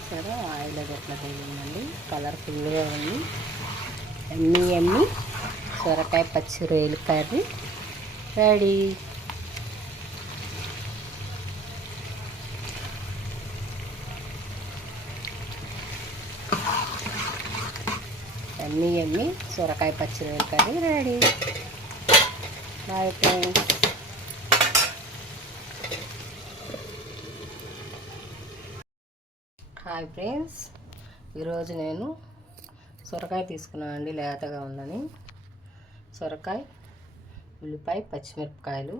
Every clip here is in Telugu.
చూసారా? ఆయిల్ అది ఎట్లా తగిలిందండి? కలర్ఫుల్గా ఉంది. ఎమ్మి ఎమ్మి సొరకాయ పచ్చి రొయ్యలు కర్రీ రెడీ. ఎమ్మి ఎమ్మి సొరకాయ పచ్చి రొయ్యలు curry ready. Bye friends. Hi friends. ఈరోజు నేను సొరకాయ తీసుకున్నాను అండి లేతగా ఉందని. సొరకాయ ఉల్లిపాయ పచ్చిమిరపకాయలు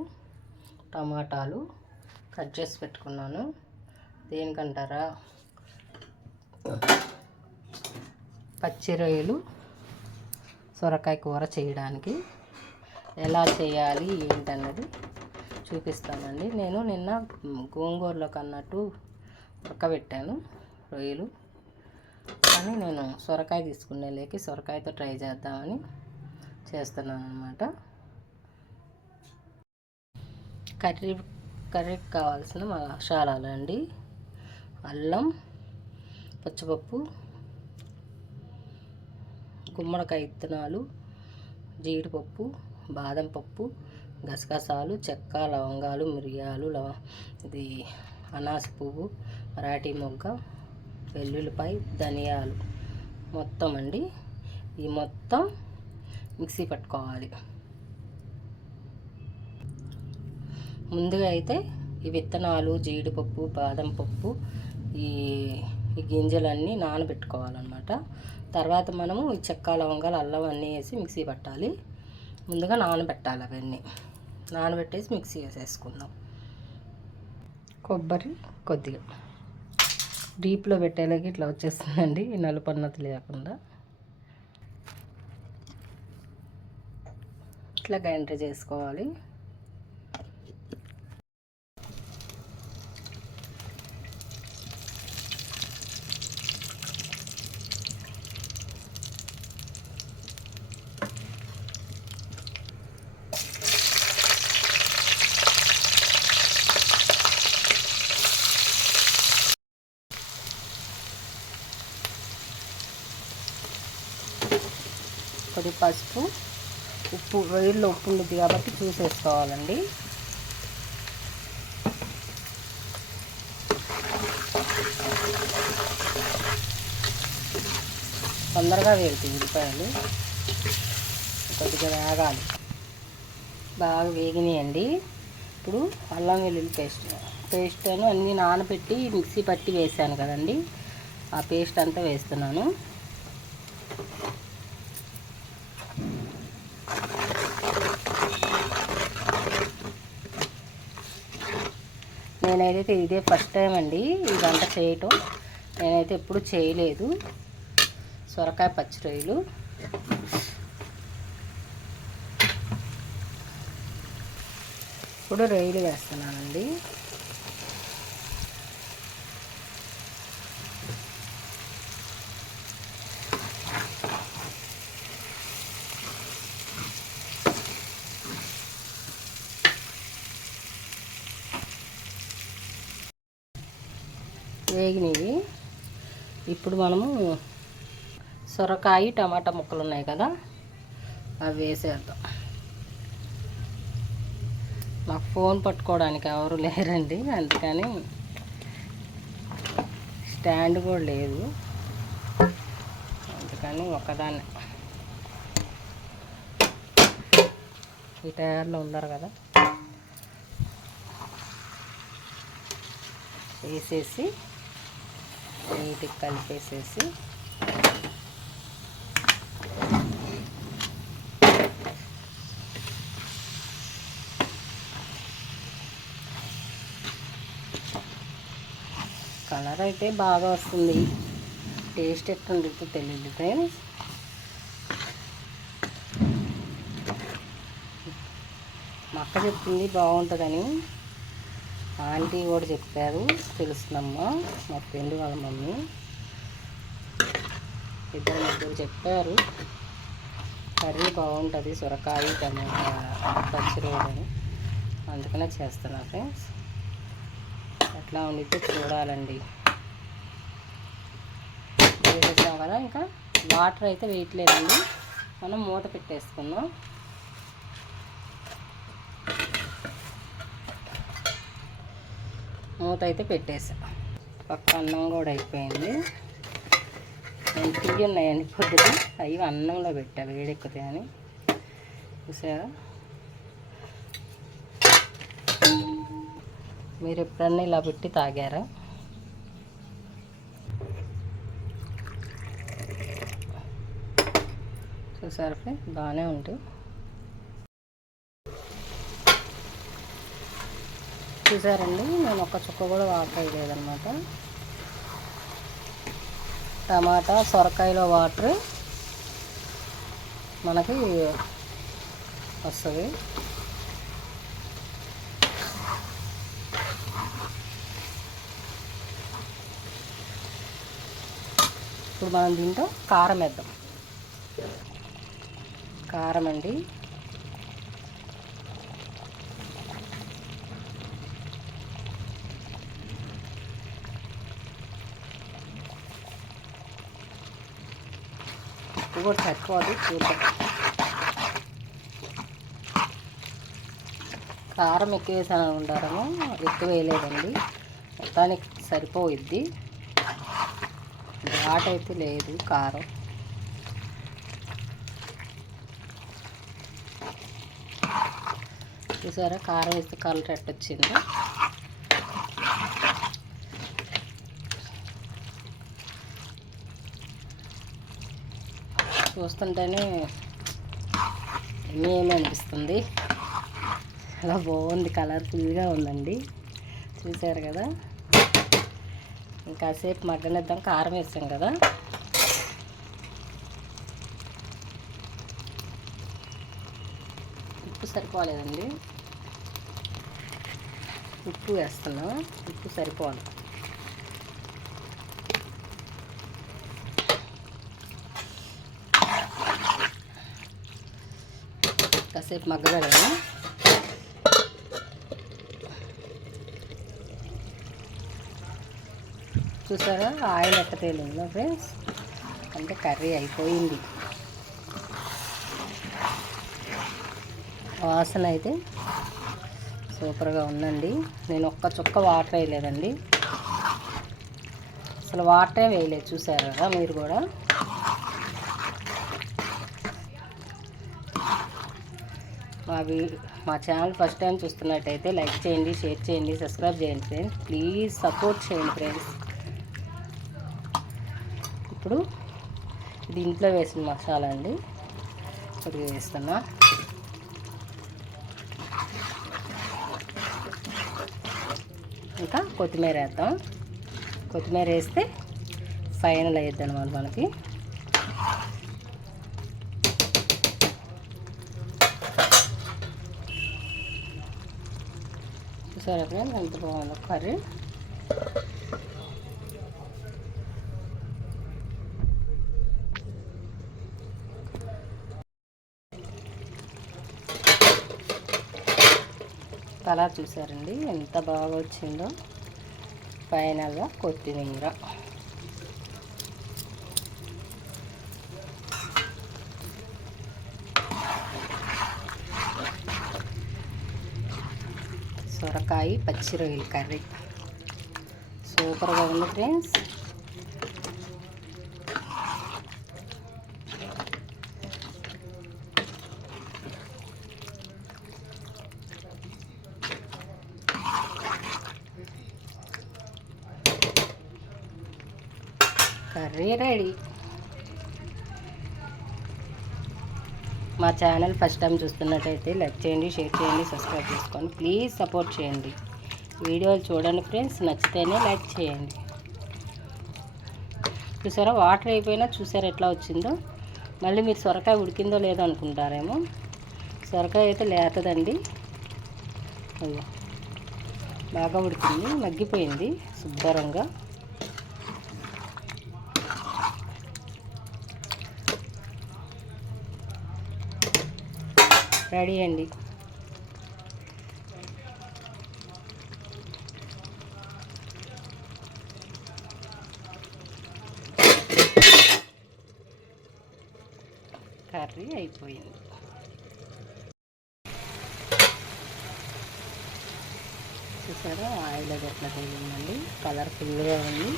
టమాటాలు కట్ చేసి పెట్టుకున్నాను. దేనికంటారా? పచ్చి రొయ్యలు సొరకాయ కూర చేయడానికి. ఎలా చేయాలి ఏంటన్నది చూపిస్తానండి. నేను నిన్న గోంగూరలోకి అన్నట్టు ఉడకబెట్టాను. రొయ్యలు. కానీ నేను సొరకాయ తీసుకునే లేకి సొరకాయతో ట్రై చేద్దామని చేస్తున్నాను అనమాట కర్రీ కర్రీకి కావాల్సిన మసాలాలు అండి అల్లం పచ్చిపప్పు గుమ్మడికాయ విత్తనాలు జీడిపప్పు బాదం పప్పు గసగసాలు చెక్క లవంగాలు మిరియాలు లవ ఇది అనాస పువ్వు మరాఠీ మొగ్గ వెల్లుల్లిపాయ ధనియాలు మొత్తం అండి. ఈ మొత్తం మిక్సీ పట్టుకోవాలి. ముందుగా అయితే ఈ విత్తనాలు జీడిపప్పు బాదం పప్పు ఈ ఈ గింజలన్నీ నానబెట్టుకోవాలన్నమాట. తర్వాత మనము ఈ చెక్క లవంగాలు అల్లం అన్నీ వేసి మిక్సీ పట్టాలి. ముందుగా నానబెట్టాలి అవన్నీ. నానబెట్టేసి మిక్సీ వేసేసుకుందాం. కొబ్బరి కొద్దిగా. డీప్లో పెట్టేలాగా ఇట్లా వచ్చేస్తుందండి. ఈ నలుపు అన్నది లేకుండా. ఇట్లా గ్రైండ్ చేసుకోవాలి. పసుపు ఉప్పు రొయ్యల్లో ఉప్పు ఉంటుంది కాబట్టి చూసేసుకోవాలండి తొందరగా వేగుతాయి ఉల్లిపాయలు కొద్దిగా వేగాలి. బాగా వేగినాయండి. ఇప్పుడు అల్లం వెల్లుల్లి పేస్ట్ పేస్ట్ అన్నీ నానబెట్టి మిక్సీ పట్టి వేసాను కదండి. ఆ పేస్ట్ అంతా వేస్తున్నాను. నేనైతే ఇదే ఫస్ట్ టైం అండి. ఈ వంట చేయటం. నేనైతే ఎప్పుడు చేయలేదు. సొరకాయ పచ్చి రొయ్యలు ఇప్పుడు రొయ్యలు వేస్తున్నానండి. వేగినవి. ఇప్పుడు మనము సొరకాయ టమాటా ముక్కలు ఉన్నాయి కదా అవి వేసేద్దాం. మాకు ఫోన్ పట్టుకోవడానికి ఎవరు లేరండి అందుకని స్టాండ్ కూడా లేదు. అందుకని ఒకదాన్ని. ఈ టైర్లో ఉన్నారు కదా వేసేసి నీట్గా కలిపేసేసి కలర్ అయితే బాగా వస్తుంది. టేస్ట్ ఎట్టుండిద్దో తెలియదు ఫ్రెండ్స్. మా అక్క బాగుంటుందని. ఆంటీ కూడా చెప్పారు తెలుస్తుందమ్మా మా ఫ్రెండ్ వాళ్ళ మమ్మీ. ఇద్దరు ముగ్గురు చెప్పారు. కర్రీ బాగుంటుంది సొరకాయ టమాటా పచ్చిరోడని అందుకనే చేస్తున్నా ఫ్రెండ్స్. ఎట్లా ఉండితే చూడాలండి. కదా ఇంకా? వాటర్ అయితే వేయట్లేదండి. మనం మూత పెట్టేసుకుందాం. మూత అయితే పెట్టేసా. పక్క అన్నం కూడా అయిపోయింది. నేను తీగి ఉన్నాయండి పొద్దున అవి అన్నంలో పెట్టా వేడెక్కుతాయి అని. చూసారా? మీరు ఎప్పుడన్నా ఇలా పెట్టి తాగారా? చూసారా బాగానే ఉంటుంది. చూసారండి? నేను ఒక్క చుక్క కూడా వాటర్ వేయలేదన్నమాట. టమాటా సొరకాయలో వాటర్ మనకి వస్తుంది. ఇప్పుడు మనం దీంట్లో కారం వేద్దాం. కారం అండి. ఉప్పు కూడా సరిపోదు చూద్దాం. కారం ఎక్కువ వేసాను అనుకుంటారేమో ఎక్కువ వేయలేదండి. మొత్తానికి సరిపోయిద్ది. ఘాట్ అయితే లేదు కారం. చూసారా కారం వేస్తే కలర్ ఎట్ట చూస్తుంటేనే ఏమీ అనిపిస్తుంది అలా బాగుంది కలర్ఫుల్గా ఉందండి. చూసారు కదా? ఇంకాసేపు మగ్గనిద్దాం కారం వేసాం కదా? ఉప్పు సరిపోలేదండి. ఉప్పు వేస్తున్నాం ఉప్పు సరిపోవాలి కాసేపు మగ్గబెడదాము? చూసారా? ఆయిల్ ఎట్ట తేలిందో ఫ్రెండ్స్? అంటే కర్రీ అయిపోయింది. వాసన అయితే సూపర్గా ఉందండి. నేను ఒక్క చుక్క వాటర్ వేయలేదండి. అసలు వాటరే వేయలేదు చూసారా? మీరు కూడా? మా వీ మా ఛానల్ ఫస్ట్ టైం చూస్తున్నట్టయితే లైక్ చేయండి షేర్ చేయండి సబ్స్క్రైబ్ చేయండి ఫ్రెండ్స్. ప్లీజ్ సపోర్ట్ చేయండి ఫ్రెండ్స్. ఇప్పుడు ఇది ఇంట్లో వేసిన మసాలా అండి. కొద్దిగా వేస్తున్నా. ఇంకా కొత్తిమీర వేద్దాం. కొత్తిమీర వేస్తే ఫైనల్ అయ్యిద్ది అనమాట మనకి. చూసారా ఫ్రెండ్స్? ఎంత బాగుందో కర్రీ. కలర్ చూసారండి? ఎంత బాగా వచ్చిందో. ఫైనల్గా కొత్తిమీర. సొరకాయ పచ్చి రొయ్యల కర్రీ సూపర్గా ఉంది ఫ్రెండ్స్ కర్రీ రెడీ మా ఛానల్ ఫస్ట్ టైం చూస్తున్నట్టయితే లైక్ చేయండి షేర్ చేయండి సబ్స్క్రైబ్ చేసుకోండి ప్లీజ్ సపోర్ట్ చేయండి. వీడియోలు చూడండి ఫ్రెండ్స్ నచ్చితేనే లైక్ చేయండి. చూసారా వాటర్ అయిపోయినా చూసారా ఎట్లా వచ్చిందో? మళ్ళీ మీరు సొరకాయ ఉడికిందో లేదో అనుకుంటారేమో? సొరకాయ అయితే లేతదండి. బాగా ఉడికింది మగ్గిపోయింది శుభ్రంగా. రెడీ అండి. కర్రీ అయిపోయింది. చూసారా? ఆయిల్ అది ఎట్లా తగిలిందండి? కలర్ఫుల్గా ఉంది.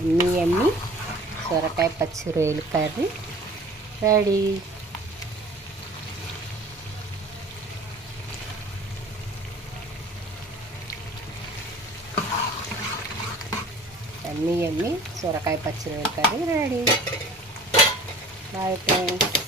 ఎమ్మి ఎమ్మి సొరకాయ పచ్చి రొయ్యలు కర్రీ రెడీ. యమ్మీ యమ్మీ సొరకాయ పచ్చి కర్రీ రెడీ. Bye friends.